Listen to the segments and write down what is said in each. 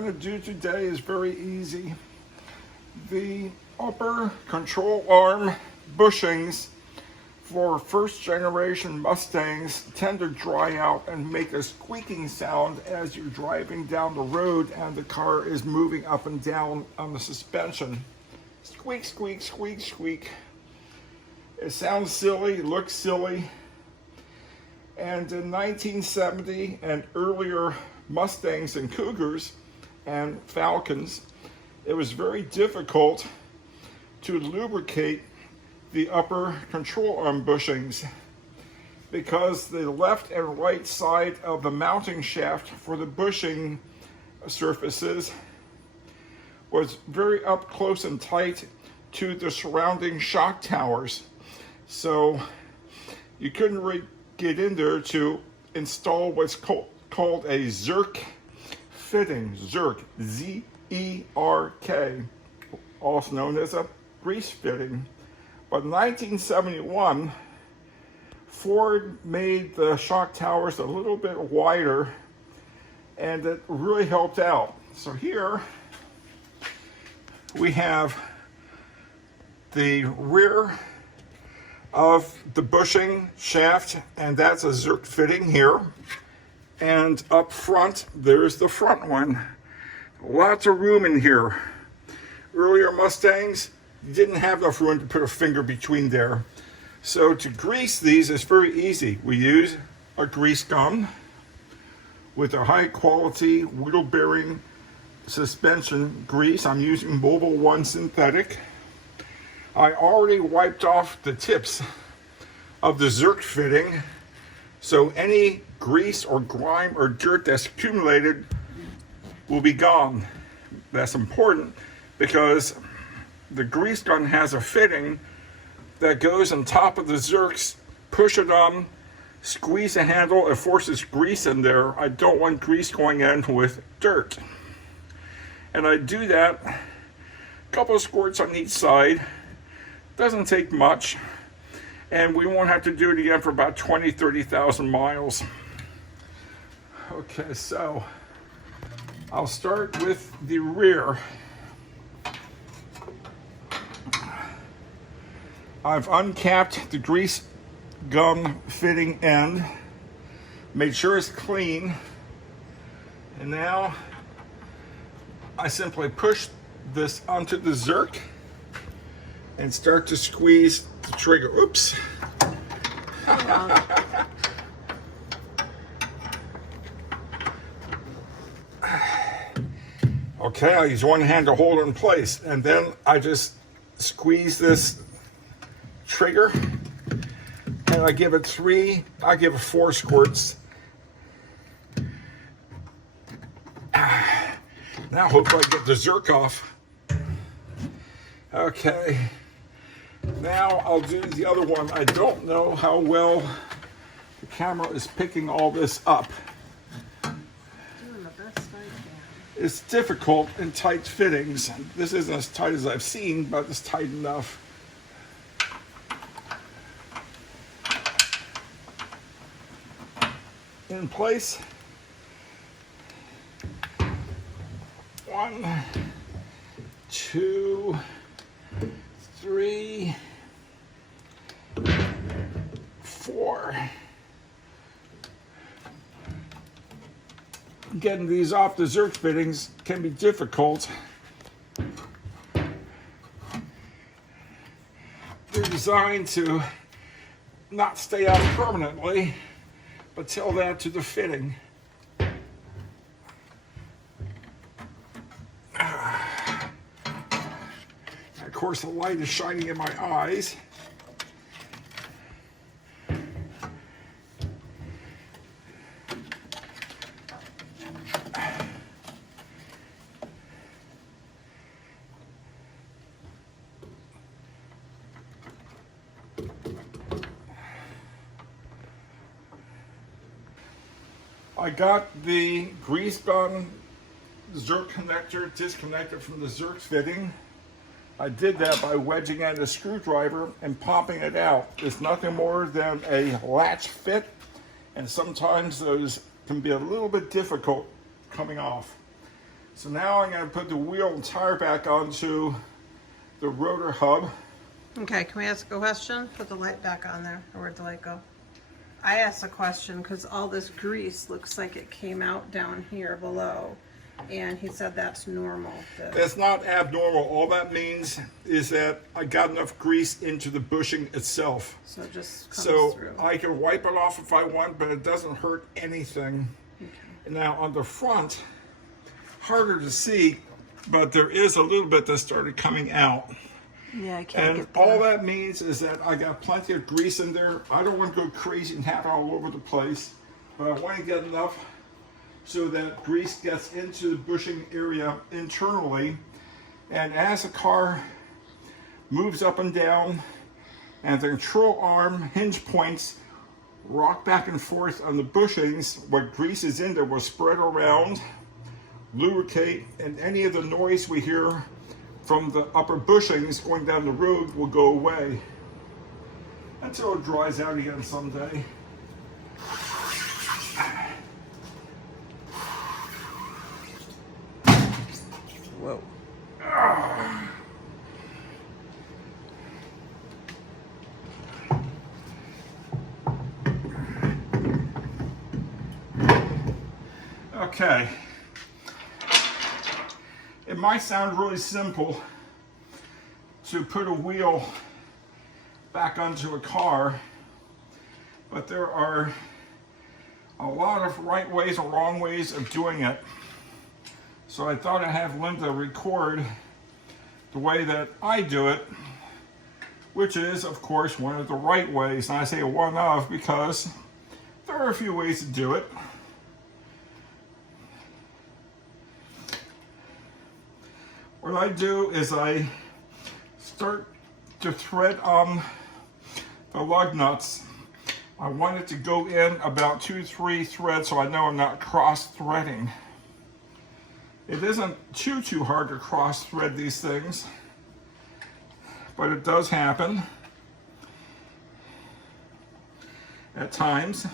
going to do today is very easy. The upper control arm bushings for first generation Mustangs tend to dry out and make a squeaking sound as you're driving down the road and the car is moving up and down on the suspension. Squeak, squeak, squeak, squeak. It sounds silly, looks silly. And in 1970 and earlier Mustangs and Cougars and Falcons, it was very difficult to lubricate the upper control arm bushings because the left and right side of the mounting shaft for the bushing surfaces was very up close and tight to the surrounding shock towers. So you couldn't really get in there to install what's called a Zerk fitting. Zerk, Z-E-R-K, also known as a grease fitting. But in 1971, Ford made the shock towers a little bit wider, and it really helped out. So here we have the rear of the bushing shaft, and that's a Zerk fitting here. And up front, there's the front one. Lots of room in here. Earlier Mustangs didn't have enough room to put a finger between there. So to grease these is very easy. We use a grease gun with a high quality wheel bearing suspension grease. I'm using Mobile One synthetic. I already wiped off the tips of the Zerk fitting, so any grease or grime or dirt that's accumulated will be gone. That's important because the grease gun has a fitting that goes on top of the Zerks. Push it on, squeeze the handle, it forces grease in there. I don't want grease going in with dirt. And I do that, a couple of squirts on each side. Doesn't take much, and we won't have to do it again for about 30,000 miles. Okay, so I'll start with the rear. I've uncapped the grease gun fitting end, made sure it's clean, and now I simply push this onto the Zerk and start to squeeze the trigger. Oops. Okay, I use one hand to hold it in place, and then I just squeeze this trigger, and I give it 4 squirts. Now hopefully I get the Zerk off. Okay. Now I'll do the other one. I don't know how well the camera is picking all this up. Doing the best I can. It's difficult in tight fittings. This isn't as tight as I've seen, but it's tight enough. In place. 1, 2, 3, 4. Getting these off the Zerk fittings can be difficult. They're designed to not stay out permanently, but tell that to the fitting. Of course, the light is shining in my eyes. I got the grease gun Zerk connector disconnected from the Zerk fitting. I did that by wedging in a screwdriver and popping it out. It's nothing more than a latch fit, and sometimes those can be a little bit difficult coming off. So now I'm going to put the wheel and tire back onto the rotor hub. Okay, can we ask a question? Put the light back on there. Or where'd the light go? I asked a question because all this grease looks like it came out down here below. And he said that's normal. That's not abnormal. All that means is that I got enough grease into the bushing itself. So it just comes through. I can wipe it off if I want, but it doesn't hurt anything. Okay. Now on the front, harder to see, but there is a little bit that started coming out. Yeah, I can't And get that. all that means is that I got plenty of grease in there. I don't want to go crazy and have it all over the place, but I want to get enough so that grease gets into the bushing area internally. And as the car moves up and down and the control arm hinge points rock back and forth on the bushings, what grease is in there will spread around, lubricate, and any of the noise we hear from the upper bushings going down the road will go away until it dries out again someday. Whoa. Okay. It might sound really simple to put a wheel back onto a car, but there are a lot of right ways or wrong ways of doing it. So I thought I'd have Linda record the way that I do it, which is, of course, one of the right ways. And I say one of because there are a few ways to do it. What I do is I start to thread on the lug nuts. I want it to go in about 2-3 threads so I know I'm not cross-threading. It isn't too hard to cross-thread these things, but it does happen at times.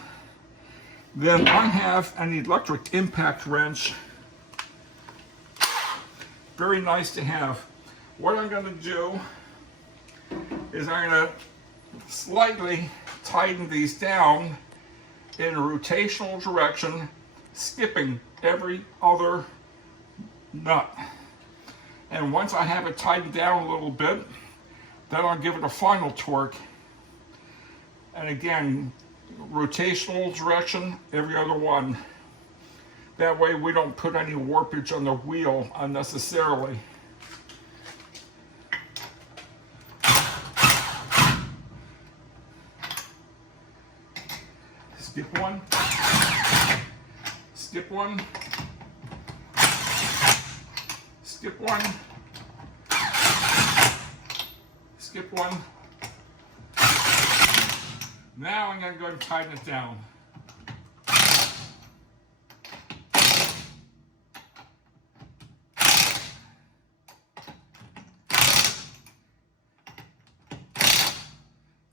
Then I have an electric impact wrench. Very nice to have. What I'm going to do is I'm going to slightly tighten these down in a rotational direction, skipping every other nut. And once I have it tightened down a little bit, then I'll give it a final torque. And again, rotational direction, every other one. That way we don't put any warpage on the wheel unnecessarily. Skip one. Skip one. Skip one. Skip one. Now I'm going to go ahead and tighten it down.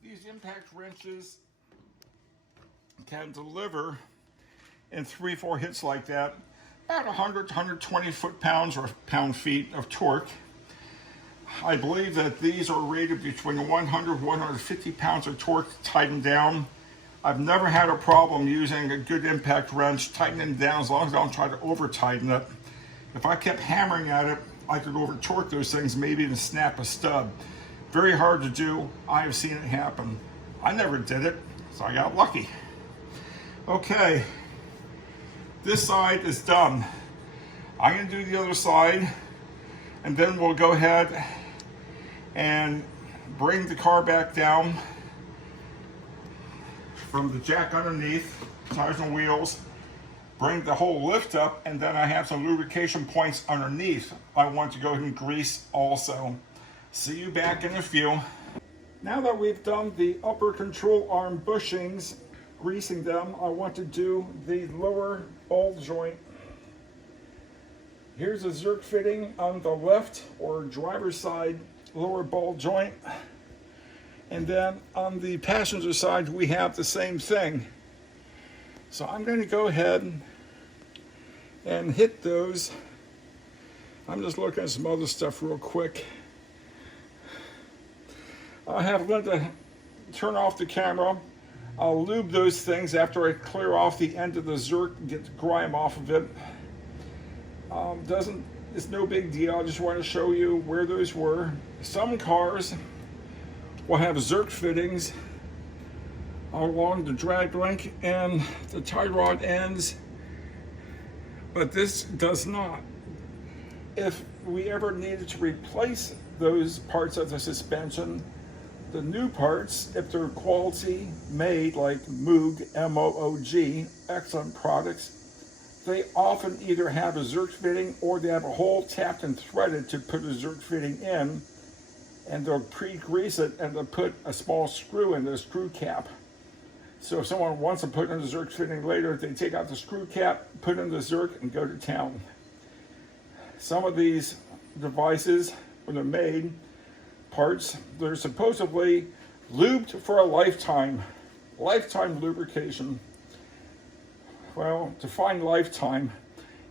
These impact wrenches can deliver in 3-4 hits like that about 100 to 120 foot-pounds or pound-feet of torque. I believe that these are rated between 100 and 150 pounds of torque tightened down. I've never had a problem using a good impact wrench tightening down as long as I don't try to over-tighten it. If I kept hammering at it, I could over-torque those things, maybe even snap a stud. Very hard to do. I have seen it happen. I never did it, so I got lucky. Okay, this side is done. I'm going to do the other side, and then we'll go ahead and bring the car back down from the jack underneath, tires and wheels, bring the whole lift up, and then I have some lubrication points underneath I want to go ahead and grease also. See you back in a few. Now that we've done the upper control arm bushings, greasing them, I want to do the lower ball joint. Here's a Zerk fitting on the left or driver's side lower ball joint. And then on the passenger side, we have the same thing. So I'm going to go ahead and hit those I'm just looking at some other stuff real quick. I have Linda turn off the camera. I'll lube those things after I clear off the end of the Zerk and get the grime off of it. It's no big deal. I just want to show you where those were. Some cars will have Zerk fittings along the drag link and the tie rod ends, but this does not. If we ever needed to replace those parts of the suspension, the new parts, if they're quality made like Moog, M-O-O-G, excellent products, they often either have a Zerk fitting or they have a hole tapped and threaded to put a Zerk fitting in, and they'll pre-grease it and they'll put a small screw in the screw cap. So if someone wants to put in a Zerk fitting later, they take out the screw cap, put in the Zerk, and go to town. Some of these devices, when they're made, parts, they're supposedly lubed for a lifetime lubrication. Well, define lifetime.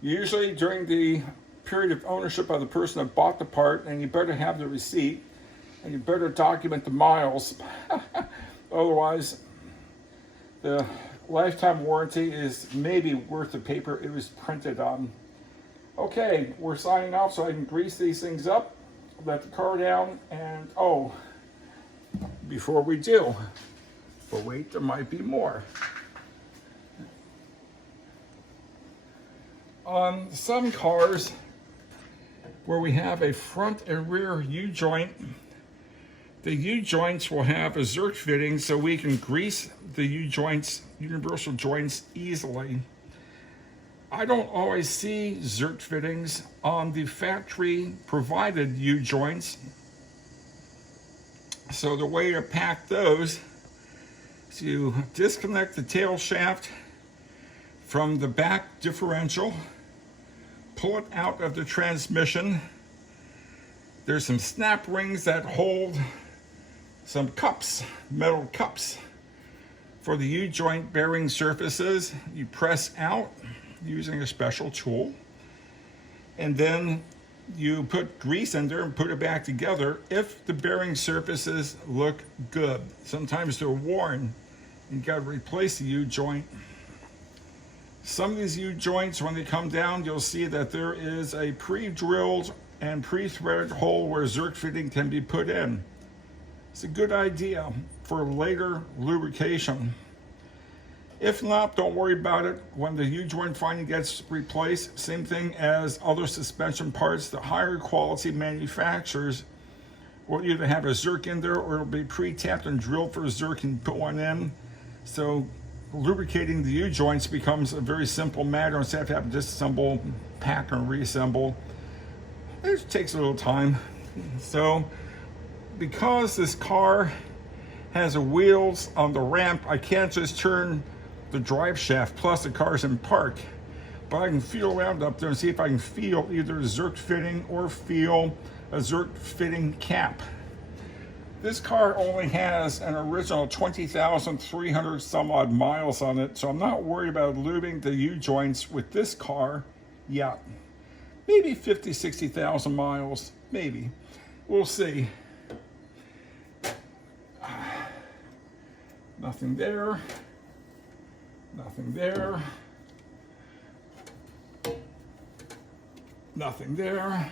Usually during the period of ownership of the person that bought the part, and you better have the receipt, and you better document the miles. Otherwise, the lifetime warranty is maybe worth the paper it was printed on. Okay, we're signing off so I can grease these things up, let the car down, and oh, before we do, but wait, there might be more. On some cars where we have a front and rear U-joint, the U-joints will have a Zerk fitting so we can grease the U-joints, universal joints, easily. I don't always see Zerk fittings on the factory provided U-joints. So the way to pack those is you disconnect the tail shaft from the back differential, pull it out of the transmission. There's some snap rings that hold some cups, metal cups, for the U-joint bearing surfaces. You press out using a special tool, and then you put grease in there and put it back together if the bearing surfaces look good. Sometimes they're worn, and you got to replace the U-joint. Some of these U-joints, when they come down, you'll see that there is a pre-drilled and pre-threaded hole where Zerk fitting can be put in. It's a good idea for later lubrication. If not, don't worry about it. When the U-joint finally gets replaced, same thing as other suspension parts, the higher quality manufacturers will either have a Zerk in there or it'll be pre-tapped and drilled for a Zerk and put one in. So lubricating the U-joints becomes a very simple matter instead of having to disassemble, pack, and reassemble. It takes a little time. So because this car has wheels on the ramp, I can't just turn the drive shaft, plus the car's in park, but I can feel around up there and see if I can feel either a Zerk fitting or feel a Zerk fitting cap. This car only has an original 20,300 some odd miles on it, so I'm not worried about lubing the U-joints with this car yet. Maybe 50, 60,000 miles, maybe. We'll see. Nothing there. Nothing there. Nothing there.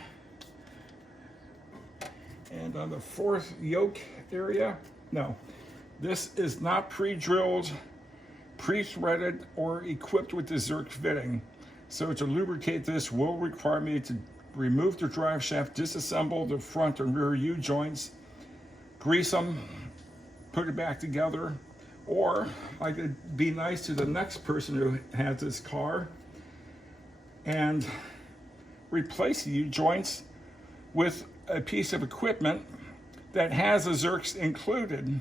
And on the fourth yoke area, no, this is not pre-drilled, pre-threaded, or equipped with the Zerk fitting. So to lubricate this will require me to remove the drive shaft, disassemble the front and rear U-joints, grease them, put it back together, or I could be nice to the next person who has this car and replace the U-joints with a piece of equipment that has a Zerks included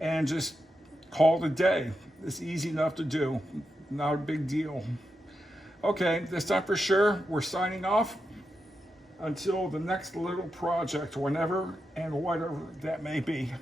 and just call it a day. It's easy enough to do, not a big deal. Okay, that's not for sure. We're signing off until the next little project, whenever and whatever that may be.